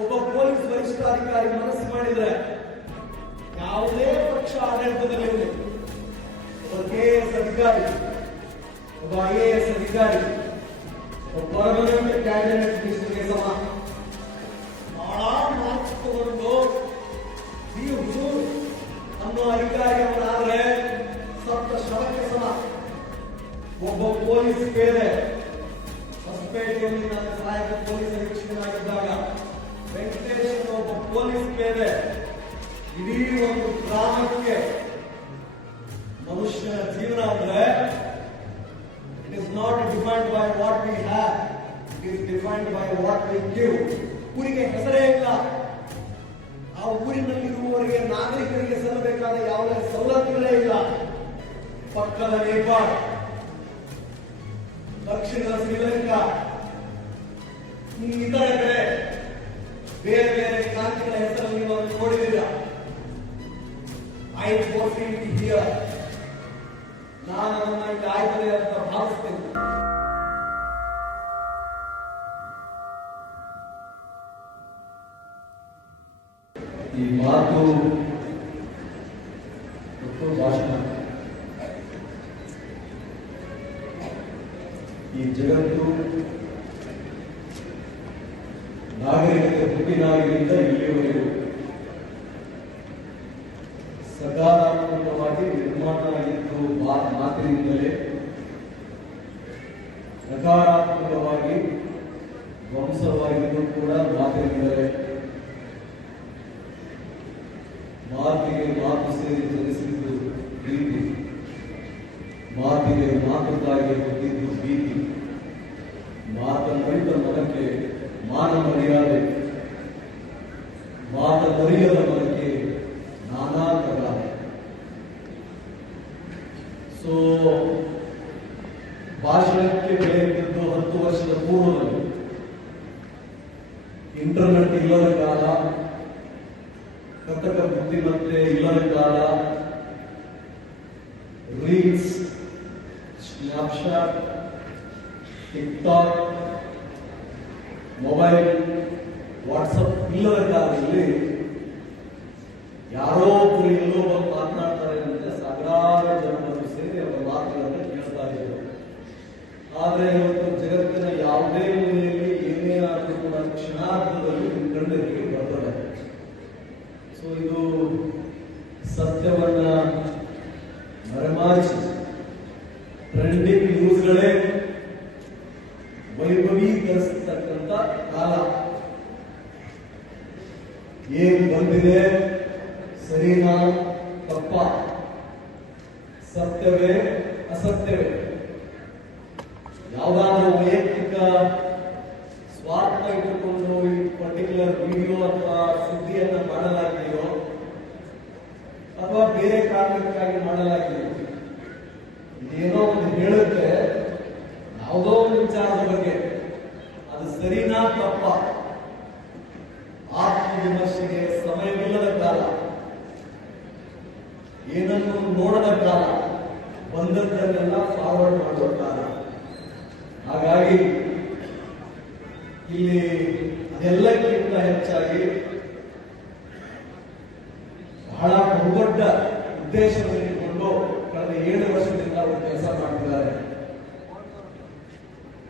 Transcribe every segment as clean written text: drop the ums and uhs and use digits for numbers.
ಒಬ್ಬ ಪೊಲೀಸ್ ವರಿಷ್ಠಾಧಿಕಾರಿ ಮನಸ್ಸು ಮಾಡಿದ್ರೆ ಯಾವುದೇ ಪಕ್ಷ ಆಡಳಿತದಲ್ಲಿ ಒಬ್ಬ ಕೆಎಎಸ್ ಅಧಿಕಾರಿ, ಒಬ್ಬ ಐಎಎಸ್ ಅಧಿಕಾರಿ, ಒಬ್ಬ ಪರ್ಮನೆಂಟ್ ಕ್ಯಾಬಿನೆಟ್ ಮಿನಿಸ್ಟರ್ಗೆ ಸಮ ಬಹಳ ಮಾರ್ಕ್ಸ್ ತಗೊಂಡು ನೀವು ಹುಜೂರ್ ಅನ್ನೋ ಅಧಿಕಾರಿ ಅವನಾದ್ರೆ ಸಪ್ತ ಶವಕ್ಕೆ ಸಮ. ಒಬ್ಬ ಪೊಲೀಸ್ ಪೇದೆ ಹೊಸಪೇಟೆಯಲ್ಲಿ ನಾನು ಸಹಾಯಕ ಪೊಲೀಸ್ ಅಧೀಕ್ಷಕನಾಗಿದ್ದಾಗ ವೆಂಕಟೇಶ್ ಒಬ್ಬ ಪೊಲೀಸ್ ಪೇದೆ ಇಡೀ ಒಂದು ಗ್ರಾಮಕ್ಕೆ ಮನುಷ್ಯನ ಜೀವನ ಅಂದ್ರೆ it is not defined by what we have, it is defined by what we give. ಊರಿಗೆ ಹೆಸರೇ ಇಲ್ಲ, ಆ ಊರಿನಲ್ಲಿರುವವರಿಗೆ ನಾಗರಿಕರಿಗೆ ಸಲ್ಲಬೇಕಾದ ಯಾವುದೇ ಸವಲತ್ತುಗಳೇ ಇಲ್ಲ. ಪಕ್ಕದ ನೇಪಾಳ, ದಕ್ಷಿಣದ ಶ್ರೀಲಂಕಾ, ಇತರ ಕಡೆ ಬೇರೆ ಬೇರೆ ಕ್ರಾಂತಿಗಳ ಹೆಸರಲ್ಲಿ ನೀವು ಅದನ್ನು ನೋಡಿದ್ದೀರಾ. ಐ ಫೋರ್ಸಿಂಗ್ ಹಿಯರ್, ನಾನು ಅದನ್ನ ಇಲ್ಲಿ ಆಯ್ತದೆ ಅಂತ ಭಾವಿಸ್ತೇನೆ. ಈ ಮಾತು ಮತ್ತು ಭಾಷಣ ಈ ಜಗತ್ತು ನಾಗರಿಕತೆ ಹುಟ್ಟಿನಾಗಿನಿಂದ ಇಲ್ಲಿಯವರೆಗೂ ಸಕಾರಾತ್ಮಕವಾಗಿ ನಿರ್ಮಾಣ ಆಗಿದ್ದು ಮಾತಿನಿಂದಲೇ ನಕಾರಾತ್ಮಕವಾಗಿ ಧ್ವಂಸವಾಗಿದ್ದು ಕೂಡ ಮಾತಿನಿಂದಲೇ. ಮಾತಿಗೆ ಮಾತು ಸೇರಿ ಜನಿಸಿದ್ದು ಪ್ರೀತಿ, ಮಾತಿಗೆ ಮಾತು ತಾಯಿಗೆ ಹುಟ್ಟಿದ್ದು ಭೀತಿ, ಮಾತನಾಡಿದ ಮನಕ್ಕೆ ಮಾನ ಮರ್ಯಾದೆ, ಮಾತನಾಡಿಯದ ಮನಕ್ಕೆ ನಾನಾ ತಗಾದೆ. ಸೊ ಭಾಷಣಕ್ಕೆ ಬೆಲೆ ಇದ್ದದ್ದು 10 ವರ್ಷದ ಪೂರ್ವದಲ್ಲಿ. ಇಂಟರ್ನೆಟ್ ಇಲ್ಲದ ಕಾಲ, ಕೃತಕ ಬುದ್ಧಿಮತ್ತೆ ಇಲ್ಲದ ಕಾಲ, reels, Snapchat, TikTok, mobile, WhatsApp ಇಲ್ಲದ ಕಾಲದಲ್ಲಿ ಯಾರೋ ಒಬ್ಬರು ಎಲ್ಲೋ ಬಂದು ಮಾತನಾಡ್ತಾರೆ ಅಂದ್ರೆ ಸಾವಿರಾರು ಜನರು ಸೇರಿ ಅವರ ಮಾತುಗಳನ್ನು ಕೇಳ್ತಾ ಇದ್ರು. ಆದ್ರೆ ಇವತ್ತು ಜಗತ್ತಿನ ಯಾವುದೇ ಮೂಲೆಯಲ್ಲಿ ಏನೇ ಆದರೂ ಕೂಡ ಕ್ಷಣಾರ್ಧದಲ್ಲಿ ಕಣ್ಣೆರಿಗೆ ಬರ್ತದೆ. ಸೊ ಇದು ಸತ್ಯವನ್ನ ಮರೆಮಾಚಿ ಟ್ರೆಂಡಿಂಗ್ ನ್ಯೂಸ್ಗಳೇ ವೈಭವೀಕರಿಸತಕ್ಕಂಥ ಕಾಲ. ಏನ್ ಬಂದಿದೆ ಸರಿನಾ ತಪ್ಪ, ಸತ್ಯವೇ ಅಸತ್ಯವೇ, ಯಾವುದಾದ್ರೂ ವೈಯಕ್ತಿಕ ಸ್ವಾರ್ಥ ಇಟ್ಟುಕೊಂಡು ಈ ಪರ್ಟಿಕ್ಯುಲರ್ ವಿಡಿಯೋ ಅಥವಾ ಸುದ್ದಿಯನ್ನ ಮಾಡಲಾಗಿದೆಯೋ ಅಥವಾ ಬೇರೆ ಕಾರಣಕ್ಕಾಗಿ ಮಾಡಲಾಗಿದೆಯೋ, ಇದೇನೋ ಒಂದು ಹೇಳುತ್ತೆ ಯಾವುದೋ ಒಂದು ವಿಚಾರದ ಬಗ್ಗೆ, ಅದು ಸರಿನಾ ತಪ್ಪ, ಆತ್ಮವಿಮರ್ಶೆಗೆ ಸಮಯವಿಲ್ಲದ ಕಾಲ, ಏನನ್ನು ನೋಡದ ಕಾಲ, ಬಂದದ್ದನ್ನೆಲ್ಲ ಫಾರ್ವರ್ಡ್ ಮಾಡುವ ಕಾಲ. ಹಾಗಾಗಿ ಇಲ್ಲಿ ಅದೆಲ್ಲಕ್ಕಿಂತ ಹೆಚ್ಚಾಗಿ ಬಹಳ ಬಹುದೊಡ್ಡ ಉದ್ದೇಶವನ್ನು ಕಳೆದ 7 ವರ್ಷದಿಂದ ಅವರು ಕೆಲಸ ಮಾಡ್ತಿದ್ದಾರೆ.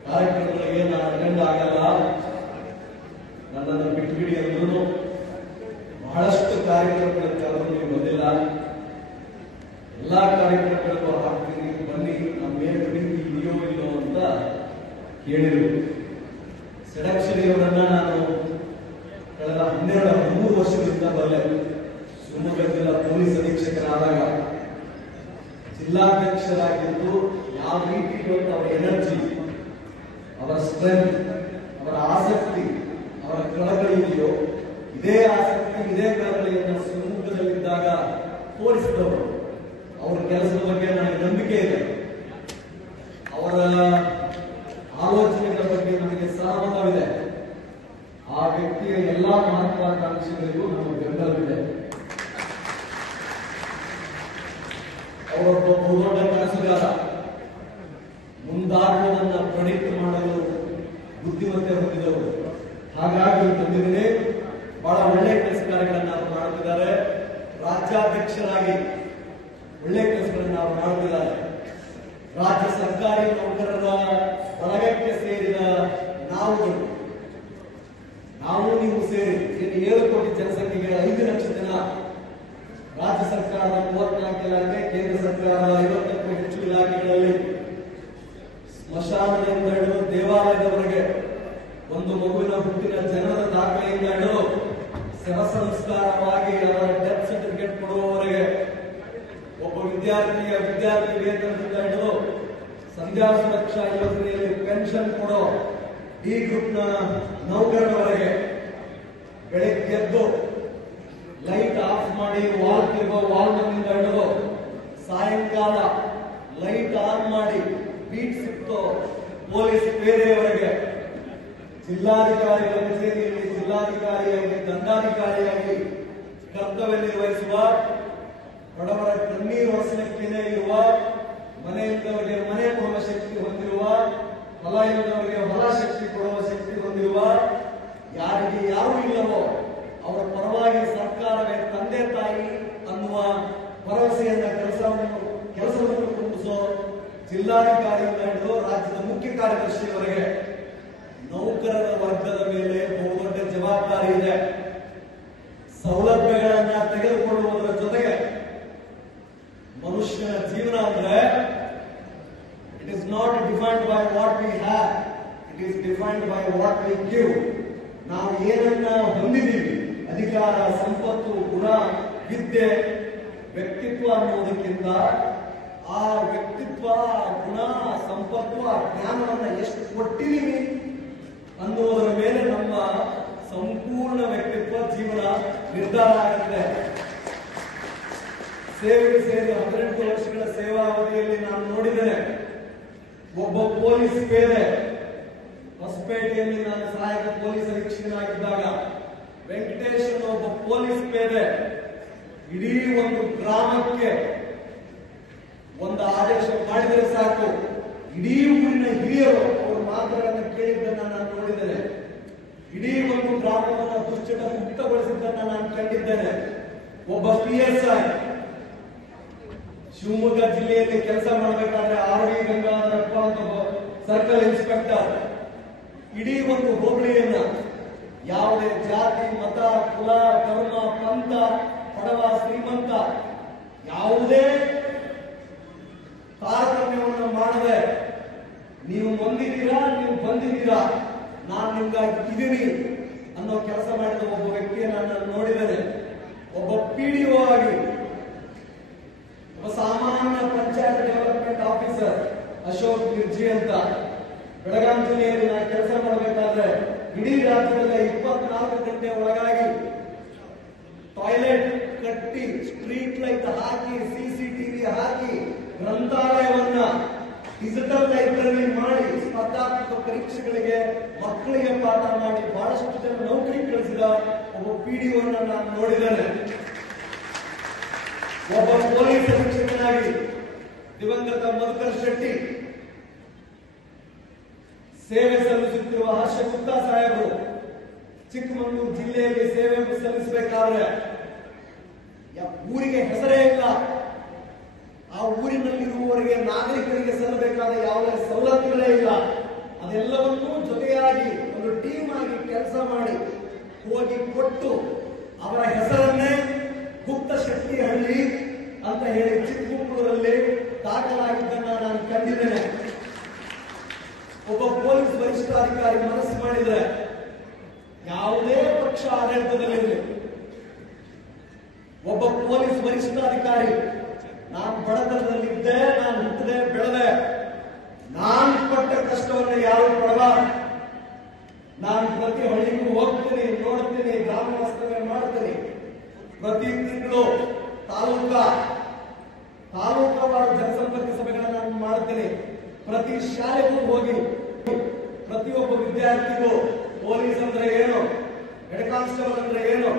ಕಾರ್ಯಕ್ರಮಗಳು ಏನು ಅಟೆಂಡ್ ಆಗಲ್ಲ, ನನ್ನನ್ನು ಬಿಟ್ಟುಬಿಡಿ ಅಂದ್ರೂ ಬಹಳಷ್ಟು ಕಾರ್ಯಕ್ರಮಗಳ ಕರೆದು ನೀವು ಬಂದಿಲ್ಲ. ಎಲ್ಲಾ ಕಾರ್ಯಕ್ರಮಗಳಿಗೂ ಹಾಕ್ತೀನಿ, ಬನ್ನಿ, ನಮ್ಮ ಮೇಲ್ಗಡೆ ಇದೆಯೋ ಇಲ್ಲೋ ಅಂತ ಕೇಳಿದ್ರು. ಷಡಕ್ಷರಿಯವರನ್ನ ನಾನು ಕಳೆದ 13 ವರ್ಷಗಳಿಂದ ಬಲ್ಲೆ. ಶಿವಮೊಗ್ಗ ಜಿಲ್ಲಾ ಪೊಲೀಸ್ ಅಧೀಕ್ಷಕರಾದಾಗ ಜಿಲ್ಲಾಧ್ಯಕ್ಷರಾಗಿದ್ದು ಯಾವ ರೀತಿ ಅವರ ಎನರ್ಜಿ, ಅವರ ಸ್ಟ್ರೆಂತ್, ಅವರ ಆಸಕ್ತಿ, ಅವರ ಕಳಕಳಿದೆಯೋ ಇದೇ ಆಸಕ್ತಿ, ಇದೇ ಕಳಕಳಿಯನ್ನು ಶಿವಮೊಗ್ಗದಲ್ಲಿದ್ದಾಗ ತೋರಿಸಿದವರು. ಅವರ ಕೆಲಸದ ಬಗ್ಗೆ ನನಗೆ ನಂಬಿಕೆ ಇದೆ, ಅವರ ಆಲೋಚನೆಗಳ ಬಗ್ಗೆ ನನಗೆ ಸಹಮತವಿದೆ. ಆ ವ್ಯಕ್ತಿಯ ಎಲ್ಲಾ ಮಹತ್ವಾಕಾಂಕ್ಷೆಗಳಿಗೂ ನಮ್ಮ ಬೆಂಬಲವಿದೆ. ಅವರೊಬ್ಬ ಬಹುದೊಡ್ಡ ಕನಸುಗಾರ, ಮುಂದಾಗುವುದನ್ನು ಪ್ರಣೀತ ಮಾಡಲು ಬುದ್ಧಿಮತ್ತೆ ಹೊಂದಿದವರು. ಹಾಗಾಗಿ ತಂದಿದ್ದೇನೆ ಬಹಳ ಒಳ್ಳೆ ಕೆಲಸ ಕಾರ್ಯಗಳನ್ನ ಅವರು ಮಾಡುತ್ತಿದ್ದಾರೆ. ರಾಜ್ಯಾಧ್ಯಕ್ಷರಾಗಿ ಒಳ್ಳೆ ಕೆಲಸಗಳನ್ನು ಅವರು ಮಾಡುತ್ತಿದ್ದಾರೆ. ರಾಜ್ಯ ಸರ್ಕಾರಿ ನೌಕರರ ಬಳಗಕ್ಕೆ ಸೇರಿದ ನಾವು ನೀವು ಸೇರಿ 7 ಕೋಟಿ ಜನಸಂಖ್ಯೆಗೆ 5 ಲಕ್ಷ ಜನ ರಾಜ್ಯ ಸರ್ಕಾರದ 34 ಇಲಾಖೆ, ಕೇಂದ್ರ ಸರ್ಕಾರದ 50ಕ್ಕೂ ಹೆಚ್ಚು ಇಲಾಖೆಗಳಲ್ಲಿ ಸ್ಮಶಾನದಿಂದ ಹಿಡಿದು ದೇವಾಲಯದವರೆಗೆ, ಒಂದು ಮಗುವಿನ ಹುಟ್ಟಿನ ಜನನ ದಾಖಲೆಯಿಂದ ಹಿಡಿದು ಶವ ಸಂಸ್ಕಾರವಾಗಿ ಅವರ ಡೆತ್ ಸರ್ಟಿಫಿಕೇಟ್ ಕೊಡುವವರೆಗೆ, ಒಬ್ಬ ವಿದ್ಯಾರ್ಥಿಯ ವಿದ್ಯಾರ್ಥಿ ವೇತನದಿಂದ ಹಿಡಿದು ಸಂಧ್ಯಾ ಸುರಕ್ಷಾ ಯೋಜನೆಯಲ್ಲಿ ಪೆನ್ಷನ್ ಕೊಡೋ ಡಿ ಗ್ರೂಪ್ನ ನೌಕರರವರೆಗೆ ಬೆಳಗ್ಗೆದ್ದು ಲೈಟ್ ಆಫ್ ಮಾಡಿ ವಾಲ್ ಮನ್ನಿಂದ ಹಿಡಿದು ಸಾಯಂಕಾಲ ಲೈಟ್ ಆನ್ ಮಾಡಿ ಬೀಟ್ ಸಿಕ್ತೋ ಪೊಲೀಸ್ ಬೇರೆಯವರೆಗೆ, ಜಿಲ್ಲಾಧಿಕಾರಿಗಳ ಕಚೇರಿಯಲ್ಲಿ ಜಿಲ್ಲಾಧಿಕಾರಿಯಾಗಿ ದಂಡಾಧಿಕಾರಿಯಾಗಿ ಕರ್ತವ್ಯ ನಿರ್ವಹಿಸುವ, ಬಡವರ ಕಣ್ಣೀರು ಒರೆಸಲಿಕ್ಕೇನೆ ಇರುವ, ಮನೆಯಿಂದವರಿಗೆ ಮನೆ ಕೊಡುವ ಶಕ್ತಿ ಹೊಂದಿರುವ, ಹೊಲ ಇಲ್ಲದವರಿಗೆ ಹೊಲ ಶಕ್ತಿ ಕೊಡುವ ಶಕ್ತಿ ಹೊಂದಿರುವ, ಯಾರಿಗೆ ಯಾರೂ ಇಲ್ಲವೋ ಅವರ ಪರವಾಗಿ ಸರ್ಕಾರವೇ ತಂದೆ ತಾಯಿ ಅನ್ನುವ ಭರವಸೆಯನ್ನ ಕೆಲಸವನ್ನು ತುಂಬಿಸೋ ಜಿಲ್ಲಾಧಿಕಾರಿಯಿಂದ ಹಿಡಿದು ರಾಜ್ಯದ ಮುಖ್ಯ ಕಾರ್ಯದರ್ಶಿಯವರೆಗೆ ನೌಕರರ ವರ್ಗದ ಮೇಲೆ ಬಹುದೊಡ್ಡ ಜವಾಬ್ದಾರಿ ಇದೆ. ಸೌಲಭ್ಯಗಳನ್ನ ತೆಗೆದುಕೊಳ್ಳುವುದರ ಜೊತೆಗೆ ಮನುಷ್ಯನ ಜೀವನ ಅಂದ್ರೆ it is not defined by what we have, it is defined by what we give. ನಾವು ಏನನ್ನ ಹೊಂದಿದ್ದೀವಿ, ಅಧಿಕಾರ, ಸಂಪತ್ತು, ಗುಣ, ವಿದ್ಯೆ, ವ್ಯಕ್ತಿತ್ವ ಅನ್ನೋದಕ್ಕಿಂತ ಆ ವ್ಯಕ್ತಿತ್ವ, ಗುಣ, ಸಂಪತ್ತು, ಆ ಜ್ಞಾನವನ್ನ ಎಷ್ಟು ಕೊಟ್ಟಿದ್ದೀವಿ ಅನ್ನುವುದರ ಮೇಲೆ ನಮ್ಮ ಸಂಪೂರ್ಣ ವ್ಯಕ್ತಿತ್ವ, ಜೀವನ ನಿರ್ಧಾರ ಆಗುತ್ತೆ. ಸೇವೆಗೆ ಸೇರಿ 18 ವರ್ಷಗಳ ಸೇವಾವಧಿಯಲ್ಲಿ ನಾನು ನೋಡಿದ್ದೇನೆ. ಒಬ್ಬ ಪೊಲೀಸ್ ಪೇದೆ, ಹೊಸಪೇಟೆಯಲ್ಲಿ ನಾನು ಸಹಾಯಕ ಪೊಲೀಸ್ ಅಧೀಕ್ಷಕನಾಗಿದ್ದಾಗ ವೆಂಕಟೇಶ್ ಒಬ್ಬ ಪೊಲೀಸ್ ಪೇದೆ ಇಡೀ ಒಂದು ಗ್ರಾಮಕ್ಕೆ ಒಂದು ಆದೇಶ ಮಾಡಿದರೆ ಸಾಕು, ಇಡೀ ಊರಿನ ಹಿರಿಯರು ಅವರ ಮಾತುಗಳನ್ನು ಕೇಳಿದ್ದನ್ನ ನಾನು ನೋಡಿದ್ದೇನೆ. ಇಡೀ ಒಂದು ಗ್ರಾಮವನ್ನು ದುಶ್ಚಟ ಮುಕ್ತಗೊಳಿಸಿದ್ದನ್ನ ನಾನು ಕಂಡಿದ್ದೇನೆ. ಒಬ್ಬ PSI ಶಿವಮೊಗ್ಗ ಜಿಲ್ಲೆಯಲ್ಲಿ ಕೆಲಸ ಮಾಡಬೇಕಾದ್ರೆ RV ಗಂಗಾಧರಪ್ಪ ಅಂತ ಸರ್ಕಲ್ ಇನ್ಸ್ಪೆಕ್ಟರ್ ಇಡೀ ಒಂದು ಹೋಬಳಿಯನ್ನ ಯಾವುದೇ ಜಾತಿ, ಮತ, ಕುಲ, ಧರ್ಮ, ಪಂಥ, ಬಡವ, ಶ್ರೀಮಂತ ಯಾವುದೇ ತಾರತಮ್ಯವನ್ನು ಮಾಡದೆ ನೀವು ಹೊಂದಿದ್ದೀರಾ, ನೀವು ಬಂದಿದ್ದೀರಾ, ನಾನು ನಿಮ್ಗಾಗಿ ಇದ್ದೀನಿ ಅನ್ನೋ ಕೆಲಸ ಮಾಡಿದ ಒಬ್ಬ ವ್ಯಕ್ತಿಯನ್ನು ನಾನು ನೋಡಿದ್ದೇನೆ. ಒಬ್ಬ PDO ಆಗಿ, ಒಬ್ಬ ಸಾಮಾನ್ಯ ಪಂಚಾಯತ್ ಡೆವಲಪ್ಮೆಂಟ್ ಆಫೀಸರ್ ಅಶೋಕ್ ಮಿರ್ಜಿ ಅಂತ ಬೆಳಗಾವಿ ಜಿಲ್ಲೆಯಲ್ಲಿ ನಾನು ಕೆಲಸ ಮಾಡಬೇಕಾದ್ರೆ ಇಡೀ ರಾಜ್ಯದಲ್ಲೇ 24 ಗಂಟೆ ಒಳಗಾಗಿ ಟಾಯ್ಲೆಟ್ ಕಟ್ಟಿ, ಸ್ಟ್ರೀಟ್ ಲೈಟ್ ಹಾಕಿ, CCTV ಹಾಕಿ, ಗ್ರಂಥಾಲಯವನ್ನ ಡಿಜಿಟಲ್ ಲೈಬ್ರರಿ ಮಾಡಿ, ಸ್ಪರ್ಧಾತ್ಮಕ ಪರೀಕ್ಷೆಗಳಿಗೆ ಮಕ್ಕಳಿಗೆ ಪಾಠ ಮಾಡಿ ಬಹಳಷ್ಟು ಜನ ನೌಕರಿ ಕಳಿಸಿದ ಒಬ್ಬ PDO ನಾನು ನೋಡಿದ್ದೇನೆ. ಒಬ್ಬ ಪೊಲೀಸ್ ಅಧೀಕ್ಷಕನಾಗಿ ದಿವಂಗತ ಮಧುಕರ್ ಶೆಟ್ಟಿ ಸೇವೆ ಸಲ್ಲಿಸುತ್ತಿರುವ ಹರ್ಷ ಗುಪ್ತಾ ಸಾಹೇಬರು ಚಿಕ್ಕಮಗಳೂರು ಜಿಲ್ಲೆಯಲ್ಲಿ ಸೇವೆ ಸಲ್ಲಿಸಬೇಕಾದ್ರೆ ಊರಿಗೆ ಹೆಸರೇ ಇಲ್ಲ. ಆ ಊರಿನಲ್ಲಿರುವವರಿಗೆ, ನಾಗರಿಕರಿಗೆ ಸಲ್ಲಬೇಕಾದ ಯಾವುದೇ ಸವಲತ್ತುಗಳೇ ಇಲ್ಲ. ಅದೆಲ್ಲವನ್ನೂ ಜೊತೆಯಾಗಿ ಒಂದು ಟೀಮ್ ಆಗಿ ಕೆಲಸ ಮಾಡಿ ಹೋಗಿ ಕೊಟ್ಟು ಅವರ ಹೆಸರನ್ನೇ ಗುಪ್ತ ಶೆಟ್ಟಿಹಳ್ಳಿ ಅಂತ ಹೇಳಿ ಚಿಕ್ಕಮಗಳೂರಲ್ಲಿ ದಾಖಲಾಗಿದ್ದನ್ನ ನಾನು ಕಂಡಿದ್ದೇನೆ. ಒಬ್ಬ ಪೊಲೀಸ್ ವರಿಷ್ಠಾಧಿಕಾರಿ ಮನಸ್ಸು ಮಾಡಿದ್ರೆ ಯಾವುದೇ ಪಕ್ಷ ಆಡಳಿತದಲ್ಲಿರಲಿ, ಒಬ್ಬ ಪೊಲೀಸ್ ವರಿಷ್ಠಾಧಿಕಾರಿ ನಾನು ಬಡತನದಲ್ಲಿದ್ದೆ, ನಾನು ಹುಟ್ಟದೆ ಬೆಳೆದೆ, ನಾನು ಪಟ್ಟ ಕಷ್ಟವನ್ನು ಯಾರು ಪಡಬಾರದು, ನಾನು ಪ್ರತಿ ಹಳ್ಳಿಗೂ ಹೋಗ್ತೀನಿ, ನೋಡ್ತೀನಿ, ಗ್ರಾಮ ವಾಸ್ತವ್ಯ ಮಾಡ್ತೀನಿ, ಪ್ರತಿ ತಿಂಗಳು ತಾಲೂಕವಾರು ಜನಸಂಪರ್ಕ ಸಭೆಗಳನ್ನು ನಾನು ಮಾಡ್ತೀನಿ, ಪ್ರತಿ ಶಾಲೆಗೂ ಹೋಗಿ ಪ್ರತಿಯೊಬ್ಬ ವಿದ್ಯಾರ್ಥಿಗೂ ಪೊಲೀಸ್ ಅಂದ್ರೆ ಏನು, ಹೆಡ್ ಕಾನ್ಸ್ಟೇಬಲ್ ಅಂದ್ರೆ ಏನು,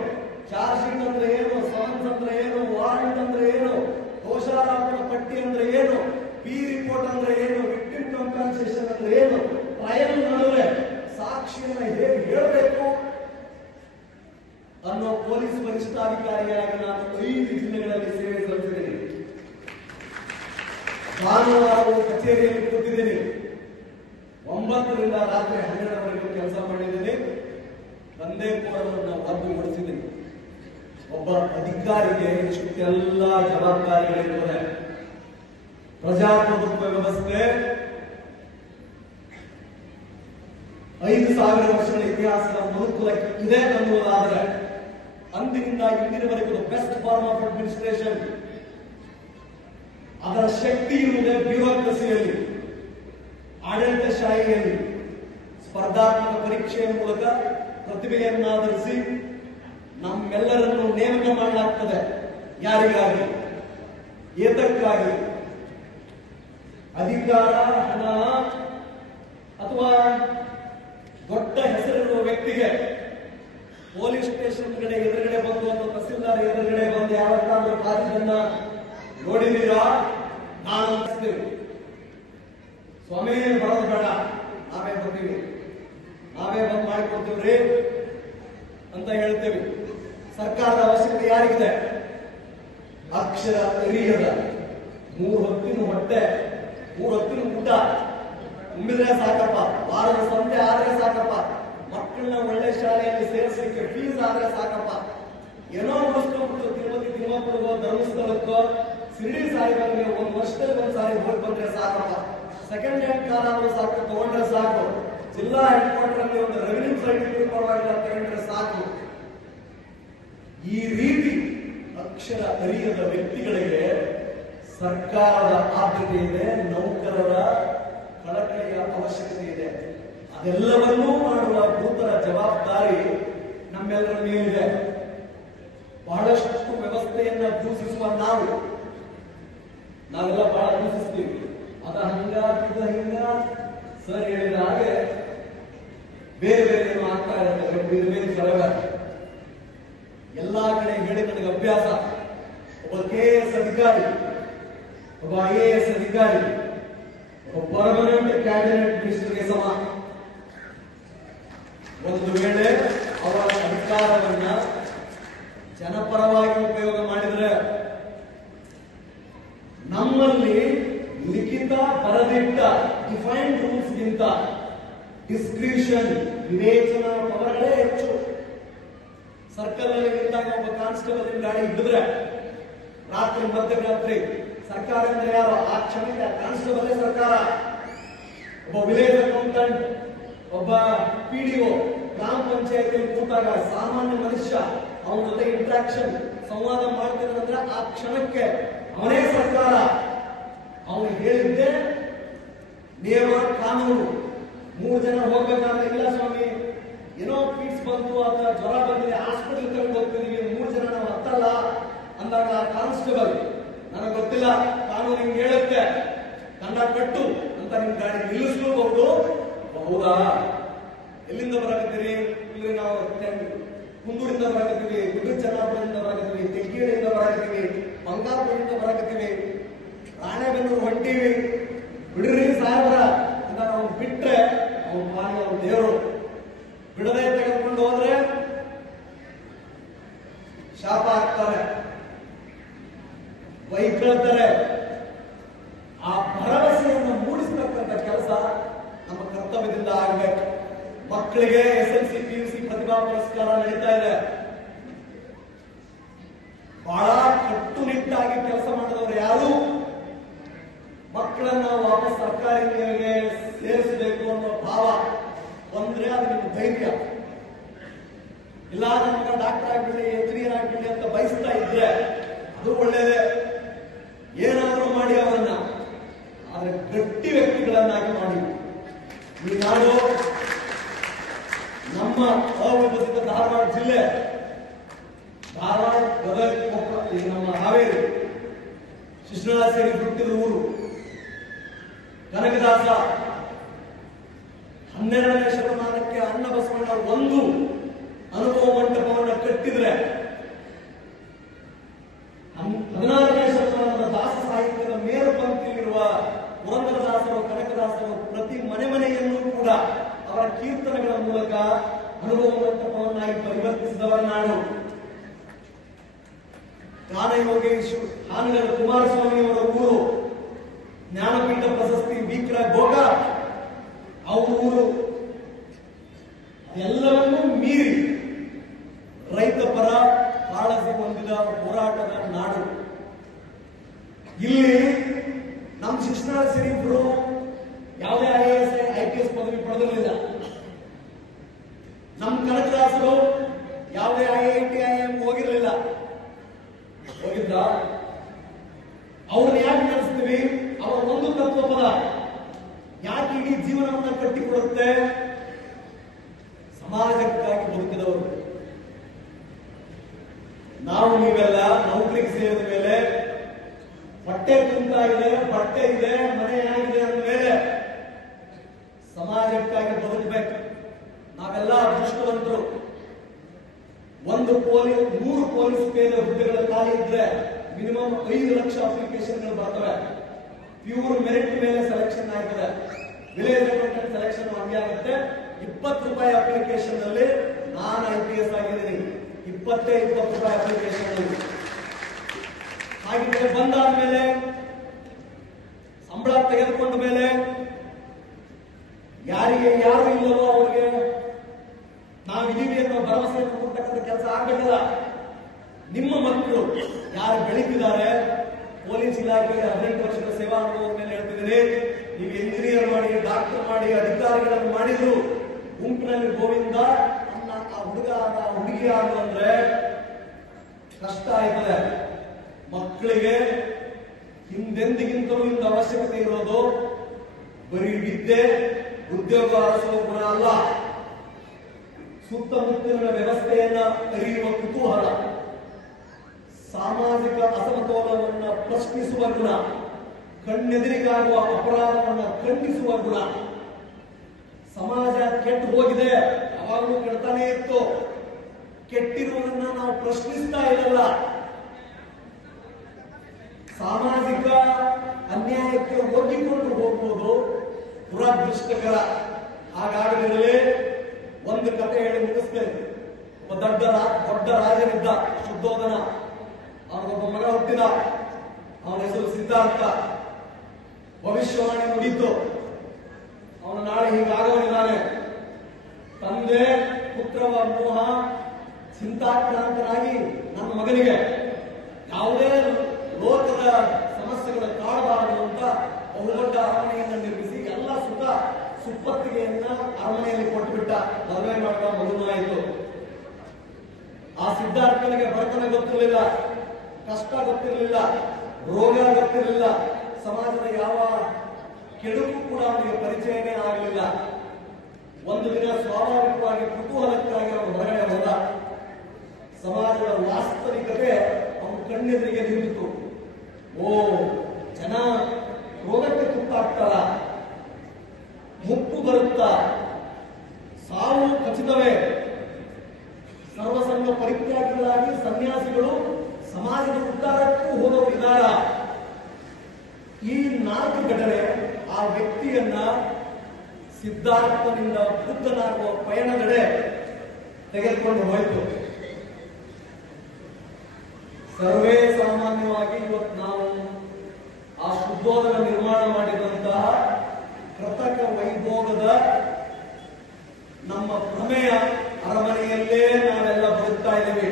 ಚಾರ್ಜ್ ಶೀಟ್ ಅಂದ್ರೆ ಏನು, ಸಮನ್ಸ್ ಅಂದ್ರೆ ಏನು, ವಾರಂಟ್ ಅಂದ್ರೆ ಏನು, ದೋಷಾರೋಪಣ ಪಟ್ಟಿ ಅಂದ್ರೆ ಏನು, P ರಿಪೋರ್ಟ್ ಅಂದ್ರೆ ಏನು, ವಿಕ್ಟಿಮ್ ಕಂಪನ್ಸೇಷನ್ ಅಂದ್ರೆ ಏನು, ಟ್ರಯಲ್ ನಡುವೆ ಸಾಕ್ಷಿಯನ್ನ ಹೇಗೆ ಹೇಳಬೇಕು, ಅನ್ನೋ ಪೊಲೀಸ್ ವರಿಷ್ಠಾಧಿಕಾರಿಯಾಗಿ ನಾನು 5 ಜಿಲ್ಲೆಗಳಲ್ಲಿ ಸೇವೆ ಸಲ್ಲಿಸಿದ್ದೀನಿ. ಭಾನುವಾರವೂ ಕಚೇರಿಯಲ್ಲಿ ಕೂತಿದ್ದೀನಿ. 9 ರಿಂದ ರಾತ್ರಿ 12 ಕೆಲಸ ಮಾಡಿದ್ದೀನಿ. ತಂದೆ ಕೋರವನ್ನು ಒದ್ದು ಓಡಿಸಿದ್ದೀನಿ. ಒಬ್ಬ ಅಧಿಕಾರಿಗೆ ಇಷ್ಟೆಲ್ಲ ಜವಾಬ್ದಾರಿಗಳಿರ್ತದೆ. ಪ್ರಜಾಪ್ರಭುತ್ವ ವ್ಯವಸ್ಥೆ 5,000 ವರ್ಷಗಳ ಇತಿಹಾಸದ ಮನುಕುಲಕ್ಕೆ ಇದೆ ಅನ್ನುವುದಾದರೆ ಅಂದಿನಿಂದ ಇಂದಿನವರೆಗೂ ಬೆಸ್ಟ್ ಫಾರ್ಮ್ ಆಫ್ ಅಡ್ಮಿನಿಸ್ಟ್ರೇಷನ್, ಅದರ ಶಕ್ತಿ ಇರುವುದೇ ಬ್ಯೂರೋಕ್ರಸಿಯಲ್ಲಿ, ಆಡಳಿತ ಶಾಹಿಯಲ್ಲಿ. ಸ್ಪರ್ಧಾತ್ಮಕ ಪರೀಕ್ಷೆಯ ಮೂಲಕ ಪ್ರತಿಭೆಯನ್ನಾಧರಿಸಿ ನಮ್ಮೆಲ್ಲರನ್ನು ನೇಮಕ ಮಾಡಲಾಗ್ತದೆ. ಯಾರಿಗಾಗಿ? ಏತಕ್ಕಾಗಿ? ಅಧಿಕಾರ, ಹಣ ಅಥವಾ ದೊಡ್ಡ ಹೆಸರಿರುವ ವ್ಯಕ್ತಿಗೆ ಪೊಲೀಸ್ ಸ್ಟೇಷನ್ ಎದುರುಗಡೆ ಬಂದು ಅಥವಾ ತಹಸೀಲ್ದಾರ್ ಎದುರುಗಡೆ ಬಂದು ಯಾವತ್ತಾದ್ರೂ ಕಾದಿದ್ದನ್ನ ನೋಡಿದೀರಾ? ನಾನು ಅನಿಸ್ತೇವೆ, ಸ್ವಾಮಿ ಬರೋದು ಬೇಡ, ನಾವೇ ಬರ್ತೀವಿ, ನಾವೇ ಬಂದು ಮಾಡಿಕೊಡ್ತೀವ್ರಿ ಅಂತ ಹೇಳ್ತೇವೆ. ಸರ್ಕಾರದ ಅವಶ್ಯಕತೆ ಯಾರಿಗಿದೆ? ಅಕ್ಷರ ಅರಿಯದ 3 ಹೊತ್ತಿನ ಹೊಟ್ಟೆ, 3 ಹೊತ್ತಿನ ಊಟ ತುಂಬಿದ್ರೆ ಸಾಕಪ್ಪ, ವಾರದ ಸಂತೆ ಆದ್ರೆ ಸಾಕಪ್ಪ, ಮಕ್ಕಳನ್ನ ಒಳ್ಳೆ ಶಾಲೆಯಲ್ಲಿ ಸೇರಿಸಲಿಕ್ಕೆ ಫೀಸ್ ಆದ್ರೆ ಸಾಕಪ್ಪ, ಏನೋ ಮುಗಿಸ್ಕೊಂಡ್ಬಿಟ್ಟು ತಿರುಪತಿ ತಿಮ್ಮಪ್ಪನಿಗೋ ಧರ್ಮಸ್ಥಳಕ್ಕೋ ಶಿರಡಿ ಸಾಯಿಬಾಬಾಗೆ 1 ವರ್ಷದಲ್ಲಿ 1 ಸಾರಿ ಹೋಗಿ ಬಂದ್ರೆ ಸಾಕಪ್ಪ, ಸೆಕೆಂಡ್ ಹ್ಯಾಂಡ್ ಕಾರ್ ಆದ್ರೂ ಸಾಕು ತಗೊಂಡ್ರೆ ಸಾಕು, ಜಿಲ್ಲಾ ಹೆಡ್ ಕ್ವಾರ್ಟರ್ ಅಲ್ಲಿ ಒಂದು ರೆವಿನ್ಯೂ ಸರ್ಟಿಫಿಕೇಟ್ ಪರವಾಗಿಲ್ಲ ತಗೊಂಡ್ರೆ ಸಾಕು. ಈ ರೀತಿ ಅಕ್ಷರ ಅರಿಯದ ವ್ಯಕ್ತಿಗಳಿಗೆ ಸರ್ಕಾರದ ಆದ್ಯತೆ ಇದೆ, ನೌಕರರ ಕಳಕಳಿಯ ಅವಶ್ಯಕತೆ ಇದೆ. ಅದೆಲ್ಲವನ್ನೂ ಮಾಡುವ ಗುರುತರ ಜವಾಬ್ದಾರಿ ನಮ್ಮೆಲ್ಲರ ಮೇಲಿದೆ. ಬಹಳಷ್ಟು ವ್ಯವಸ್ಥೆಯನ್ನ ದೂಷಿಸುವ ನಾವೆಲ್ಲ ಬಹಳ ದೂಷಿಸ್ತೀವಿ. ಅದ ಹಂಗ ಹಿಂಗ ಸರ್ ಹೇಳಿದ ಹಾಗೆ ಬೇರೆ ಬೇರೆ ಏನೋ ಆಗ್ತಾ ಇರುತ್ತೆ. ಬೇರೆ ಬೇರೆ ಸಲಹೆ ಎಲ್ಲಾ ಕಡೆ ಹೇಳಿ ನನಗೆ ಅಭ್ಯಾಸ. ಒಬ್ಬ KS ಅಧಿಕಾರಿ, ಒಬ್ಬ IAS ಅಧಿಕಾರಿ, ಒಬ್ಬ ಪರ್ಮನೆಂಟ್ ಕ್ಯಾಬಿನೆಟ್ ಮಿನಿಸ್ಟರ್ಗೆ ಸಮ. ಒಂದು ವೇಳೆ ಅವರ ಅಧಿಕಾರವನ್ನ ಜನಪರವಾಗಿ ಉಪಯೋಗ ಮಾಡಿದ್ರೆ ನಮ್ಮಲ್ಲಿ ಲಿಖಿತ ಬರೆದಿಟ್ಟ ಡಿಫೈನ್ಡ್ ರೂಲ್ಸ್ ಗಿಂತ ಡಿಸ್ಕ್ರಿಷನ್, ವಿವೇಚನಾ ಪವರ್ಗಳೇ ಹೆಚ್ಚು. ಸರ್ಕಲ್ ಅಲ್ಲಿ ನಿಂತಾಗ ಒಬ್ಬ ಕಾನ್ಸ್ಟೇಬಲ್ ಗಾಡಿ ಹಿಡಿದ್ರೆ ರಾತ್ರಿ ಮಧ್ಯರಾತ್ರಿ ಸರ್ಕಾರ ಅಂದ್ರೆ ಯಾರು? ಆ ಕ್ಷಣಕ್ಕೆ ಕಾನ್ಸ್ಟೇಬಲ್ ಸರ್ಕಾರ. ಒಬ್ಬ ವಿಲೇಜ್ ಅಕೌಂಟೆಂಟ್, ಒಬ್ಬ PDO ಗ್ರಾಮ ಪಂಚಾಯತಿಯಲ್ಲಿ ಕೂತಾಗ ಸಾಮಾನ್ಯ ಮನುಷ್ಯ ಅವನ ಜೊತೆ ಇಂಟ್ರಾಕ್ಷನ್ ಸಂವಾದ ಮಾಡ್ತಿದ್ರೆ ಆ ಕ್ಷಣಕ್ಕೆ ಅವನೇ ಸರ್ಕಾರ. ಅವನು ಹೇಳಿದ್ದೆ ನೇಮ ಕಾನೂನು. 3 ಜನ ಹೋಗ್ಬೇಕಾದ್ರೆ ಇಲ್ಲ ಸ್ವಾಮಿ ಏನೋ ಫೀಟ್ಸ್ ಬಂತು ಅಥವಾ ಜ್ವರ ಬಂದಿದೆ ಹಾಸ್ಪಿಟಲ್ ಕರ್ಕೊಂಡು ಹೋಗ್ತಿದೀವಿ, 3 ಜನ ನಾವು ಹತ್ತಲ್ಲ ಅಂದಾಗ ಕಾನ್ಸ್ಟೇಬಲ್ ನನಗೆ ಗೊತ್ತಿಲ್ಲ, ಕಾನೂನು ಹಿಂಗೆ ಹೇಳುತ್ತೆ, ದಂಡ ಕಟ್ಟು ಅಂತ ನಿಮ್ ಗಾಡಿ ನಿಲ್ಲಿಸಬಹುದು. ಹೌದಾ? ಎಲ್ಲಿಂದ ಬರಕತ್ತೀರಿ? ಇಲ್ಲಿ ನಾವು ಕುಂದೂರಿಂದ ಬರಕತ್ತೀವಿ, ಗುಡ್ಡಚನ್ನಾಪುರದಿಂದ ಬರಕತ್ತೀವಿ, ತೆಗ್ಗೇಡಿಯಿಂದ ಬರಕತ್ತೀವಿ, ಬಂಗಾರಪುರದಿಂದ ಬರಕತ್ತೀವಿ, ರಾಣೆಬೆನ್ನೂರು ಹೊಂಟೀವಿ, ಬಿಡ್ರಿ ಸಾಹೇಬ್ರ ಅಂತ ನಾವು ಬಿಟ್ರೆ ಅವ್ರ ಪಾಲಿ ಅವ್ರ ದೇವರು. ಬಿಡದೆ ತೆಗೆದುಕೊಂಡು ಹೋದ್ರೆ ಶಾಪ ಹಾಕ್ತಾರೆ, ಬೈಕಳ್ತಾರೆ. ಆ ಭರವಸೆಯನ್ನು ಮೂಡಿಸತಕ್ಕಂಥ ಕೆಲಸ ನಮ್ಮ ಕರ್ತವ್ಯದಿಂದ ಆಗಬೇಕು. ಮಕ್ಕಳಿಗೆ SSLC PUC ಪ್ರತಿಭಾ ಪುರಸ್ಕಾರ ನಡೀತಾ ಇದೆ. ಬಹಳ ಕಟ್ಟುನಿಟ್ಟಾಗಿ ಕೆಲಸ ಮಾಡಿದವರು ಯಾರು? ಮಕ್ಕಳನ್ನ ವಾಪಸ್ ಸರ್ಕಾರಿ ನಿಲಯಕ್ಕೆ ಸೇರಿಸಬೇಕು ಅನ್ನೋ ಭಾವ ಬಂದ್ರೆ ಅದು ನಿಮ್ಮ ಧೈರ್ಯ. ಇಲ್ಲ ನಮ್ಗೆ ಡಾಕ್ಟರ್ ಆಗ್ಬಿಡಿ, ಎಂಜಿನಿಯರ್ ಆಗ್ಬಿಡಿ ಅಂತ ಬಯಸ್ತಾ ಇದ್ರೆ ಅದು ಒಳ್ಳೇದೇ, ಏನಾದ್ರೂ ಮಾಡಿ ಅವರನ್ನ. ಆದ್ರೆ ಗಟ್ಟಿ ವ್ಯಕ್ತಿಗಳನ್ನಾಗಿ ಮಾಡಿ. ಈ ನಾಡು ನಮ್ಮ ಅವಿಭಜಿತ ಧಾರವಾಡ ಜಿಲ್ಲೆ, ಧಾರವಾಡ, ಗದಗ, ಕೊಪ್ಪಳ, ಈ ನಮ್ಮ ಹಾವೇರಿ, ಶಿಶುನಾಳ ಸೇರಿ ಹುಟ್ಟಿದ ಊರು. ಕನಕದಾಸ 12ನೇ ಶತಮಾನಕ್ಕೆ ಅಣ್ಣ ಬಸವಣ್ಣ ಒಂದು ಅನುಭವ ಮಂಟಪವನ್ನು ಕಟ್ಟಿದ್ರೆ 14ನೇ ಶತಮಾನದ ದಾಸ ಸಾಹಿತ್ಯದ ಮೇರು ಪಂಕ್ತಿಯಲ್ಲಿರುವ ಪುರಂದರದಾಸರು, ಕನಕದಾಸರು ಪ್ರತಿ ಮನೆಯನ್ನೂ ಕೂಡ ಅವರ ಕೀರ್ತನೆಗಳ ಮೂಲಕ ಅನುಭವ ಮಂಟಪವನ್ನಾಗಿ ಪರಿವರ್ತಿಸಿದವರು. ಜನಪದರ ನಾಡು. ಗಾನಯೋಗೇಶ್ ಹಾನಗಲ್ ಕುಮಾರಸ್ವಾಮಿಯವರ ಊರು. ಜ್ಞಾನಪೀಠ ಪ್ರಶಸ್ತಿ ಬೀಕ್ರ ಗೋಗ ಅವರ ಊರು. ಎಲ್ಲವನ್ನೂ ಮೀರಿ ರೈತ ಪರ ಕಾಳಜಿ ಹೊಂದಿದ ಹೋರಾಟದ ನಾಡು. ಇಲ್ಲಿ ನಮ್ಮ ಶಿಕ್ಷಣ ಸಿರಿಬ್ರು ಯಾವುದೇ IAS IPS ಪದವಿ ಪಡೆದಿರಲಿಲ್ಲ. ನಮ್ಮ ಕನಕದಾಸರು ಯಾವುದೇ IIT IIM ಹೋಗಿರಲಿಲ್ಲ. ಹೋಗಿದ್ದ ಅವ್ರನ್ನ ಯಾಕೆ ನೆನೆಸ್ತೀವಿ? ಅವರ ಒಂದು ತತ್ವ ಪದ ಯಾಕೆ ಇಡೀ ಜೀವನವನ್ನ ಕಟ್ಟಿಕೊಡುತ್ತೆ? ಸಮಾಜಕ್ಕಾಗಿ ಬದುಕಿದವರು. ನಾವು ನೀವೆಲ್ಲ ನೌಕರಿಗೆ ಸೇರಿದ ಮೇಲೆ ಹೊಟ್ಟೆ ತುಂಟಾಗಿದೆ, ಬಟ್ಟೆ ಇದೆ, ಮನೆ ಆಗಿದೆ ಅಂದ ಮೇಲೆ ಸಮಾಜಕ್ಕಾಗಿ ಬದುಕಬೇಕು. ನಾವೆಲ್ಲ ಅದೃಷ್ಟವಂತರು. 3 ಪೊಲೀಸ್ ಪೇದೆ ಹುದ್ದೆಗಳ ಖಾಲಿ ಇದ್ರೆ ಮಿನಿಮಮ್ 5 ಲಕ್ಷ ಅಪ್ಲಿಕೇಶನ್ಗಳು ಬರ್ತವೆ. ಪ್ಯೂರ್ ಮೆರಿಟ್ ಮೇಲೆ ಸೆಲೆಕ್ಷನ್ ಆಗ್ತದೆ. ವಿಲೇಜ್ ಅಕೌಂಟೆಂಟ್ ಸೆಲೆಕ್ಷನ್ ಹಂಗೆ ಆಗುತ್ತೆ. 20 ರೂಪಾಯಿ ಅಪ್ಲಿಕೇಶನ್ ಅಲ್ಲಿ ನಾನು IPS ಆಗಿದ್ದೀನಿ. 20 ರೂಪಾಯಿ ಅಪ್ಲಿಕೇಶನ್ ಹಾಗಿದ್ರೆ ಬಂದಾದ್ಮೇಲೆ ಸಂಬಳ ತೆಗೆದುಕೊಂಡ ಮೇಲೆ ಯಾರಿಗೆ ಯಾರು ಇಲ್ಲವೋ ಅವ್ರಿಗೆ ನಾವಿದೀವಿ ಅನ್ನೋ ಭರವಸೆ ಕೊಡ್ತಕ್ಕಂಥ ಕೆಲಸ ಆಗ್ಬೇಕಲ್ಲ. ನಿಮ್ಮ ಮಕ್ಕಳು ಯಾರು ಬೆಳೀತಿದ್ದಾರೆ, ಪೊಲೀಸ್ ಇಲಾಖೆಗೆ 18 ವರ್ಷದ ಸೇವಾ ಅನುಭವದ ಮೇಲೆ ಹೇಳ್ತಿದ್ದೀನಿ. ನೀವು ಇಂಜಿನಿಯರ್ ಮಾಡಿ, ಡಾಕ್ಟರ್ ಮಾಡಿ, ಅಧಿಕಾರಿಗಳನ್ನು ಮಾಡಿದ್ರು ಗುಂಪಿನಲ್ಲಿ ಗೋವಿಂದ ಅನ್ನ ಆ ಹುಡುಗ ಆ ಹುಡುಗಿ ಆದ ಅಂದ್ರೆ ಕಷ್ಟ ಆಯ್ತದೆ. ಮಕ್ಕಳಿಗೆ ಹಿಂದೆಂದಿಗಿಂತಲೂ ಇಂದ ಅವಶ್ಯಕತೆ ಇರೋದು ಬರೀ ವಿದ್ಯೆ, ಉದ್ಯೋಗ ಅರಸುವ ಗುಣ ಅಲ್ಲ. ಸುತ್ತಮುತ್ತಲಿನ ವ್ಯವಸ್ಥೆಯನ್ನ ಅರಿಯುವ ಕುತೂಹಲ, ಸಾಮಾಜಿಕ ಅಸಮತೋಲನವನ್ನು ಪ್ರಶ್ನಿಸುವ ಗುಣ, ಕಣ್ಣೆದುರಿಗಾಗುವ ಅಪರಾಧವನ್ನು ಖಂಡಿಸುವ ಗುಣ. ಸಮಾಜ ಕೆಟ್ಟು ಹೋಗಿದೆ, ಯಾವಾಗಲೂ ಕೆಡ್ತಾನೆ ಇತ್ತು. ಕೆಟ್ಟಿರುವುದನ್ನ ನಾವು ಪ್ರಶ್ನಿಸ್ತಾ ಇರಲ್ಲ. ಸಾಮಾಜಿಕ ಅನ್ಯಾಯಕ್ಕೆ ಒಗ್ಗಿಕೊಂಡು ಹೋಗುವುದು ದುರದೃಷ್ಟಕರ. ಹಾಗಾಗದಿರಲಿ ಒಂದು ಕಥೆ ಹೇಳಿ ಮುಗಿಸ್ತೇನೆ. ಒಬ್ಬ ದೊಡ್ಡ ರಾಜನಿದ್ದ, ಶುದ್ಧೋಧನ. ಅವನಿಗೊಬ್ಬ ಮಗ ಹುಟ್ಟಿದ. ಅವನ ಹೆಸರು ಸಿದ್ಧಾರ್ಥ. ಭವಿಷ್ಯವಾಣಿ ನುಡಿತು, ಅವನು ನಾಳೆ ಹೀಗಾಗವನಿದ್ದಾನೆ. ತಂದೆ ಪುತ್ರವ ಮೋಹ ಚಿಂತಾಕ್ರಾಂತನಾಗಿ ನನ್ನ ಮಗನಿಗೆ ಯಾವುದೇ ಲೋಕದ ಸಮಸ್ಯೆಗಳ ಕಾಡಬಾರದು ಅಂತ ಬಹುದೊಡ್ಡ ಅರಮನೆಯನ್ನು ನಿರ್ಮಿಸಿ ಎಲ್ಲ ಸುಖ ಸುಪ್ಪತ್ತಿಗೆಯನ್ನ ಅರಮನೆಯಲ್ಲಿ ಕೊಟ್ಟುಬಿಟ್ಟ. ಮದುವೆ ಮಾಡುವ ಮಗುನೂ ಆಯಿತು. ಆ ಸಿದ್ಧಾರ್ಥನಿಗೆ ಬಡತನ ಗೊತ್ತಿರಲಿಲ್ಲ, ಕಷ್ಟ ಗೊತ್ತಿರಲಿಲ್ಲ, ರೋಗ ಗೊತ್ತಿರಲಿಲ್ಲ, ಸಮಾಜದ ಯಾವ ಕೆಡುಕು ಕೂಡ ಅವನಿಗೆ ಪರಿಚಯನೇ ಆಗಲಿಲ್ಲ. ಒಂದು ದಿನ ಸ್ವಾಭಾವಿಕವಾಗಿ ಕುತೂಹಲಕ್ಕಾಗಿ ಅವನು ಹೊರಗಡೆ ಹೋದ. ಸಮಾಜದ ವಾಸ್ತವಿಕತೆ ಅವನ ಕಣ್ಣೆದುರಿಗೆ ನಿಂತಿತು. ಓ, ಜನ ರೋಗಕ್ಕೆ ತುತ್ತಾಗ್ತಾರ, ಮುಪ್ಪು ಬರುತ್ತಾ, ಸಾವು ಖಚಿತವೇ. ಸರ್ವಸಂಗ ಪರಿತ್ಯಾಗಿಗಳಾಗಿ ಸನ್ಯಾಸಿಗಳು ಸಮಾಜದ ಉದ್ಧಾರಕ್ಕೂ ಹೋದವರಿದ್ದಾರ. ಈ 4 ಘಟನೆ ಆ ವ್ಯಕ್ತಿಯನ್ನ ಸಿದ್ಧಾರ್ಥನಿಂದ ಬುದ್ಧನಾಗುವ ಪಯಣದಡೆ ತೆಗೆದುಕೊಂಡು ಹೋಯಿತು. ಸರ್ವೇ ಸಾಮಾನ್ಯವಾಗಿ ಇವತ್ತು ನಾವು ಆ ಶುದ್ಧೋಧನ ನಿರ್ಮಾಣ ಮಾಡಿದಂತಹ ಕೃತಕ ವೈಭೋಗದ ನಮ್ಮ ಭ್ರಮೆಯ ಅರಮನೆಯಲ್ಲೇ ನಾವೆಲ್ಲ ಬದುಕ್ತಾ ಇದ್ದೀವಿ.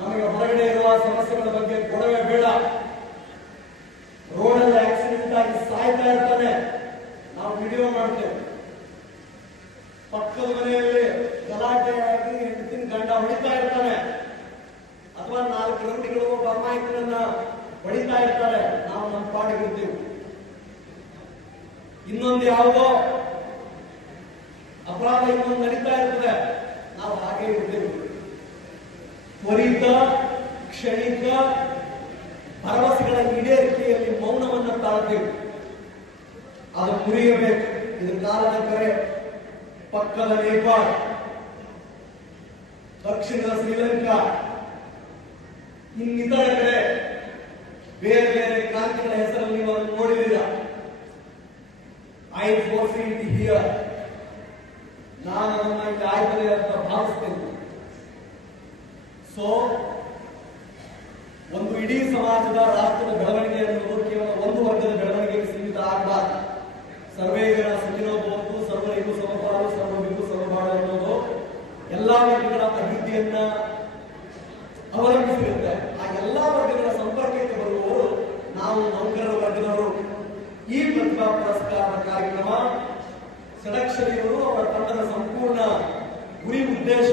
ನಮಗೆ ಹೊರಗಡೆ ಇರುವ ಸಮಸ್ಯೆಗಳ ಬಗ್ಗೆ ಕೊಡವೆ ಬೇಡ. ರೋಡಲ್ಲಿ ಆಕ್ಸಿಡೆಂಟ್ ಆಗಿ ಸಾಯ್ತಾ ಇರ್ತಾನೆ, ನಾವು ವಿಡಿಯೋ ಮಾಡ್ತೇವೆ. ಪಕ್ಕದ ಮನೆಯಲ್ಲಿ ಗಲಾಟೆಯಾಗಿ ಹೆಂಡತಿನ ಗಂಡ ಹೊಡಿತಾ ಇರ್ತಾನೆ, ಅಥವಾ 4 ರೌಡಿಗಳು ಒಬ್ಬ ಅಮಾಯಕರನ್ನ ಹೊಡಿತಾ ಇರ್ತಾರೆ, ನಾವು ನಮ್ಮ ಪಾಡಿಗಿರ್ತೀವಿ. ಇನ್ನೊಂದು ಯಾವುದೋ ಅಪರಾಧ ಇನ್ನೊಂದು ನಡೀತಾ ಇರ್ತದೆ, ನಾವು ಹಾಗೆ ಇರ್ತೀವಿ. ತ್ವರಿತ ಕ್ಷಣಿಕ ಭರವಸೆಗಳ ಈಡೇರಿಕೆಯಲ್ಲಿ ಮೌನವನ್ನು ತಾಳ್ತೀವಿ. ಅದು ಮುರಿಯಬೇಕು. ಇದು ಕಾಲದ ಕರೆ. ಪಕ್ಕದ ನೇಪಾಳ, ದಕ್ಷಿಣದ ಶ್ರೀಲಂಕಾ, ಇನ್ನಿತರ ಕಡೆ ಬೇರೆ ಬೇರೆ ಕ್ರಾಂತಿಗಳ ಹೆಸರಲ್ಲಿ ನೀವು ಅದನ್ನು ನೋಡಿದ್ದೀರ. I foresee it here. ನಾನು ಅದನ್ನ ಇಲ್ಲಿ ಆಯ್ತದೆ ಅಂತ ಭಾವಿಸ್ತೇನೆ. ಸೊ ಒಂದು ಇಡೀ ಸಮಾಜದ ರಾಷ್ಟ್ರದ ಬೆಳವಣಿಗೆ ಅನ್ನೋದು ಕೇವಲ ಒಂದು ವರ್ಗದ ಬೆಳವಣಿಗೆಗೆ ಸೀಮಿತ ಆಗಬಾರ್ದು. ಸರ್ವೇ ಜನ ಸುಖಿನೋ ಭವಂತು, ಸರ್ವರಿಗೂ ಸಮಪಾಲು ಸರ್ವರಿಗೂ ಸಮಬಾಳು ಅನ್ನೋದು ಎಲ್ಲಾ ವರ್ಗಗಳ ಅಭಿವೃದ್ಧಿಯನ್ನ ಅವಲಂಬಿಸಿರುತ್ತೆ. ಆ ಎಲ್ಲಾ ವರ್ಗಗಳ ಸಂಪರ್ಕಕ್ಕೆ ಬರುವವರು ನಾವು ನೌಕರರ ವರ್ಗದವರು. ಈ ಪ್ರತಿಭಾ ಪುರಸ್ಕಾರ ಕಾರ್ಯಕ್ರಮ ಷಡಕ್ಷರಿಯವರು ಅವರ ತಂಡದ ಸಂಪೂರ್ಣ ಗುರಿ ಉದ್ದೇಶ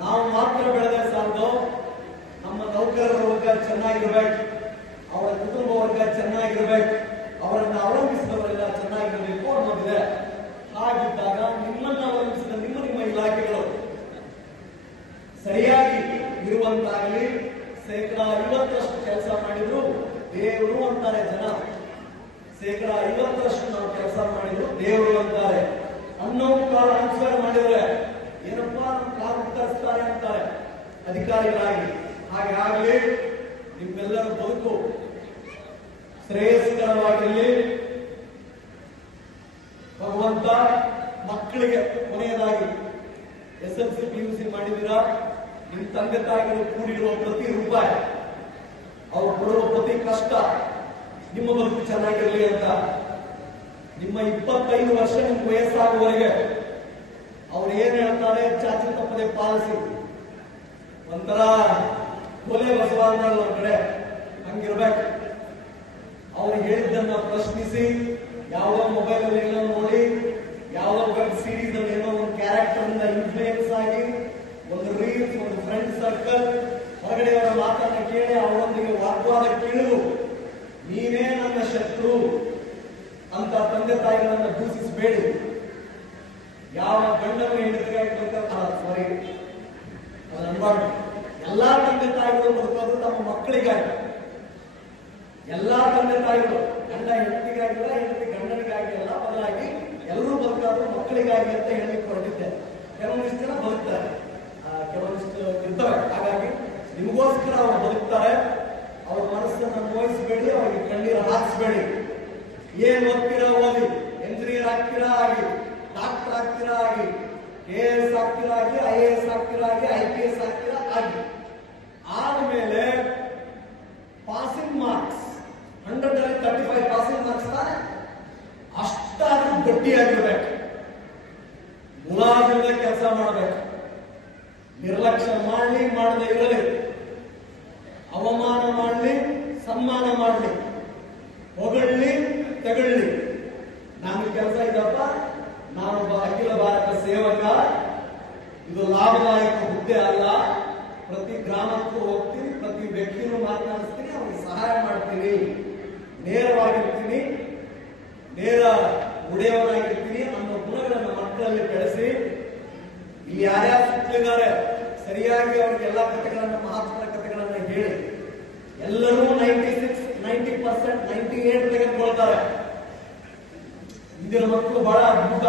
ನಾವು ಮಾತ್ರ ಬೆಳೆದ ಸಾಲದು, ನಮ್ಮ ನೌಕರರ ವರ್ಗ ಚೆನ್ನಾಗಿರ್ಬೇಕು, ಅವರ ಕುಟುಂಬ ವರ್ಗ ಚೆನ್ನಾಗಿರ್ಬೇಕು, ಅವರನ್ನು ಅವಲಂಬಿಸಿದವರೆಲ್ಲ ಚೆನ್ನಾಗಿರಬೇಕು ಅನ್ನೋದಿದೆ. ಹಾಗಿದ್ದಾಗ ನಿಮ್ಮನ್ನ ಅವಲಂಬಿಸಿದ ನಿಮ್ಮ ಇಲಾಖೆಗಳು ಸರಿಯಾಗಿ ಇರುವಂತಾಗಲಿ, 50% ಕೆಲಸ ಮಾಡಿದ್ರು ದೇವರು ಅಂತಾರೆ ಜನ, 50% ನಾವು ಕೆಲಸ ಮಾಡಿದ್ರು ದೇವರು ಅಂತಾರೆ. ಅನ್ನೋ ಕಾಲ ಆನ್ಸರ್ ಮಾಡಿದ್ರೆ ಏನಪ್ಪಾ ನಮ್ಮ ಕಾಲ ಉತ್ತರಿಸ್ತಾರೆ ಅಂತಾರೆ ಅಧಿಕಾರಿಗಳಾಗಿ. ಹಾಗೆ ಆಗಲಿ, ನಿಮ್ಮೆಲ್ಲರ ಬದುಕು ಶ್ರೇಯಸ್ಕರವಾಗಿರಲಿ. ಭಗವಂತ ಮಕ್ಕಳಿಗೆ ಕೊನೆಯದಾಗಿ SLC PUC ಮಾಡಿದ್ದೀರಾ, ನಿಮ್ಮ ತಂದೆ ತಾಯಿಗಳು ಕೂಡಿರುವ ಪ್ರತಿ ರೂಪಾಯಿ, ಅವ್ರು ಕೊಡುವ ಪ್ರತಿ ಕಷ್ಟ ನಿಮ್ಮ ಬದುಕು ಚೆನ್ನಾಗಿರಲಿ ಅಂತ. ನಿಮ್ಮ 25 ವರ್ಷ ನಿಮ್ಮ ವಯಸ್ಸಾಗುವವರೆಗೆ ಅವ್ರು ಏನ್ ಹೇಳ್ತಾರೆ ಚಾಚಿ ತಪ್ಪದೆ ಪಾಲಿಸಿ. ಒಂಥರ ಕೊಲೆ ಬಸವಣ್ಣ ಕಡೆ ಹಂಗಿರ್ಬೇಕು. ಅವ್ರು ಹೇಳಿದ್ದನ್ನ ಪ್ರಶ್ನಿಸಿ, ಯಾವುದೋ ಮೊಬೈಲ್ ಅಲ್ಲಿ ಏನೋ ನೋಡಿ, ಯಾವುದೋ ವೆಬ್ ಸೀರೀಸ್ ಅಲ್ಲಿ ಏನೋ ಒಂದು ಕ್ಯಾರೆಕ್ಟರ್ ಇಂದ ಇನ್ಫ್ಲೂಯೆನ್ಸ್ ಆಗಿ, ಒಂದು ರೀಲ್ಸ್, ಒಂದು ಫ್ರೆಂಡ್ ಸರ್ಕಲ್, ಹೊರಗಡೆ ಅವರ ಮಾತನ್ನ ಕೇಳಿ ಅವರೊಂದಿಗೆ ವಾಗ್ವಾದ ಕೇಳುವುದು, ನೀನೇ ನನ್ನ ಶತ್ರು ಅಂತ ತಂದೆ ತಾಯಿಗಳನ್ನ ದೂಷಿಸಬೇಡಿ. ಯಾವ ಗಂಡನ ಹೆಂಡತಿಗಾಗಿ ಸಾರಿ ಅದು ಅನ್ಬಾರ್ದು. ಎಲ್ಲಾ ತಂದೆ ತಾಯಿಗಳು ಬದುಕೋದು ತಮ್ಮ ಮಕ್ಕಳಿಗಾಗಿ. ಎಲ್ಲಾ ತಂದೆ ತಾಯಿಗಳು ಗಂಡ ಹೆಂಡತಿಗಾಗಿಲ್ಲ, ಹೆಂಡತಿ ಗಂಡನಿಗಾಗಿ ಎಲ್ಲ, ಬದಲಾಗಿ ಎಲ್ಲರೂ ಬದುಕೋದು ಮಕ್ಕಳಿಗಾಗಿ ಅಂತ ಹೇಳಲಿಕ್ಕೆ ಹೊರಟಿದ್ದೆ. ಕೆಲವೊಂದಿಷ್ಟು ಜನ ಬದುಕ್ತಾರೆ, ಕೆಲವೊಂದಿಷ್ಟು ಇರ್ತವೆ. ಹಾಗಾಗಿ ನಿಮಗೋಸ್ಕರ ಅವ್ರು ಬದುಕ್ತಾರೆ. ಅವ್ರ ಮನಸ್ಸನ್ನು ನೋಯಿಸಬೇಡಿ, ಅವ್ರಿಗೆ ಕಣ್ಣೀರು ಹಾಕಿಸಬೇಡಿ. ಏನ್ ಓದ್ತೀರಾ ಓದಿ, ಎಂಜಿನಿಯರ್ ಆಗ್ತೀರಾ ಆಗಿ, ಡಾಕ್ಟರ್ ಆಗ್ತೀರಾ ಆಗಿ, KS ಆಗ್ತೀರಾ ಆಗಿ, IAS ಆಗ್ತೀರಾ ಆಗಿ, IPS ಆಗ್ತೀರಾ ಆಗಿ. ಆದ್ಮೇಲೆ ಪಾಸಿಂಗ್ ಮಾರ್ಕ್ಸ್ 100ರಲ್ಲಿ 35 ಪಾಸಿಂಗ್ ಮಾರ್ಕ್ಸ್ ತಾನೆ, ಅಷ್ಟಾದ್ರೂ ಗಟ್ಟಿಯಾಗಿರ್ಬೇಕು. ಮುಲಾಜಿಲ್ಲದೆ ಕೆಲಸ ಮಾಡಬೇಕು. ನಿರ್ಲಕ್ಷ್ಯ ಮಾಡಲಿ, ಮಾಡದೆ ಇರಲಿ, ಅವಮಾನ ಮಾಡಲಿ, ಸನ್ಮಾನ ಮಾಡಲಿ, ಹೊಗಳ್ಳಿ, ತೆಗಳ್ಳಿ, ನಾನು ಕೆಲಸ ಇದಪ್ಪ, ನಾನೊಬ್ಬ ಅಖಿಲ ಭಾರತ ಸೇವಕ, ಇದು ಲಾಭದಾಯಕ ಹುದ್ದೆ ಅಲ್ಲ, ಪ್ರತಿ ಗ್ರಾಮಕ್ಕೂ ಹೋಗ್ತೀನಿ, ಪ್ರತಿ ವ್ಯಕ್ತಿನೂ ಮಾತನಾಡಿಸ್ತೀನಿ, ಅವ್ರಿಗೆ ಸಹಾಯ ಮಾಡ್ತೀನಿ, ನೇರವಾಗಿರ್ತೀನಿ, ನೇರ ಉಡೆಯವನಾಗಿರ್ತೀನಿ ಅನ್ನೋ ಗುಣಗಳನ್ನು ಮಕ್ಕಳಲ್ಲಿ ಬೆಳೆಸಿ, ಇಲ್ಲಿ ಯಾರ್ಯಾರು ಸುತ್ತಲಿದ್ದಾರೆ ಸರಿಯಾಗಿ ಅವ್ರಿಗೆ ಎಲ್ಲ ಕಥೆಗಳನ್ನ, ಮಹಾತ್ಮನ ಕಥೆಗಳನ್ನ ಹೇಳಿ. ಎಲ್ಲರೂ 96, 90%, 98 ತೆಗೆದುಕೊಳ್ತಾರೆ. ಇಂದಿನ ಮಕ್ಕಳು ಬಹಳ ಅದ್ಭುತ.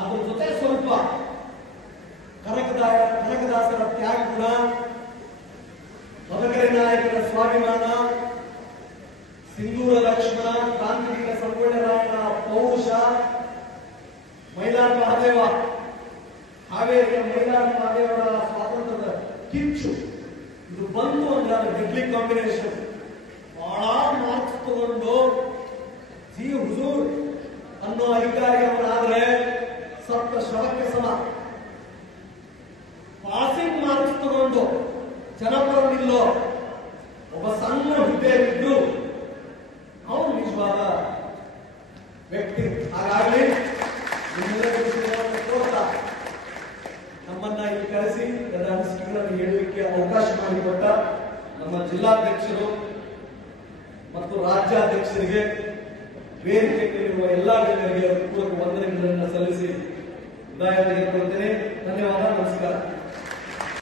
ಅದ್ರ ಜೊತೆ ಸ್ವಲ್ಪ ಕನಕದಾಸರ ತ್ಯಾಗ ಗುಣ, ಮದಕರಿ ನಾಯಕರ ಸ್ವಾಭಿಮಾನ, ಸಿಂಧೂರ ಲಕ್ಷ್ಮಣ, ಕ್ರಾಂತಿವೀರ ಸಂಗೊಳ್ಳಿ ರಾಯಣ್ಣ ಪೌರುಷ, ಮೈಲಾರ ಮಹಾದೇವ, ಹಾವೇರಿಯ ಮೈಲಾರ ಮಹಾದೇವರ ಸ್ವಾತಂತ್ರ್ಯದ ಕಿಚ್ಚು, ಇದು ಬಂತು ಅಂದ್ರೆ ಅದು ಡೆಡ್ಲಿ ಕಾಂಬಿನೇಷನ್. ಬಹಳ ಮಾರ್ಕ್ಸ್ ತಗೊಂಡು ಜಿ ಹುಜೂರ್ ಅನ್ನೋ ಅಧಿಕಾರಿ ಅವರಾದ್ರೆ ಸಪ್ತ ಶ್ರಮಕ್ಕೆ ಸಮ. ಪಾಸಿಂಗ್ ಮಾರ್ಕ್ಸ್ ತಗೊಂಡು ಜನಪರ ನಿಲ್ಲೋ ಒಬ್ಬ ಸಣ್ಣ ಹುದ್ದೆಯಲ್ಲಿದ್ದು ಅವನು ನಿಜವಾದ ವ್ಯಕ್ತಿ. ಹಾಗಾಗಿ ನಮ್ಮನ್ನ ಇಲ್ಲಿ ಕರೆಸಿ ನನ್ನ ಅನಿಸಿಕೆಗಳನ್ನು ಹೇಳಲಿಕ್ಕೆ ಅವಕಾಶ ಮಾಡಿಕೊಟ್ಟ ನಮ್ಮ ಜಿಲ್ಲಾಧ್ಯಕ್ಷರು ಮತ್ತು ರಾಜ್ಯಾಧ್ಯಕ್ಷರಿಗೆ, ವೇದಿಕೆಯಲ್ಲಿರುವ ಎಲ್ಲಾ ಗಣ್ಯರಿಗೆ ಪೂರ್ವಕ ವಂದನೆಗಳನ್ನು ಸಲ್ಲಿಸಿ ವಿದಾಯ ತೆಗೆದುಕೊಳ್ಳುತ್ತೇನೆ. ಧನ್ಯವಾದ, ನಮಸ್ಕಾರ.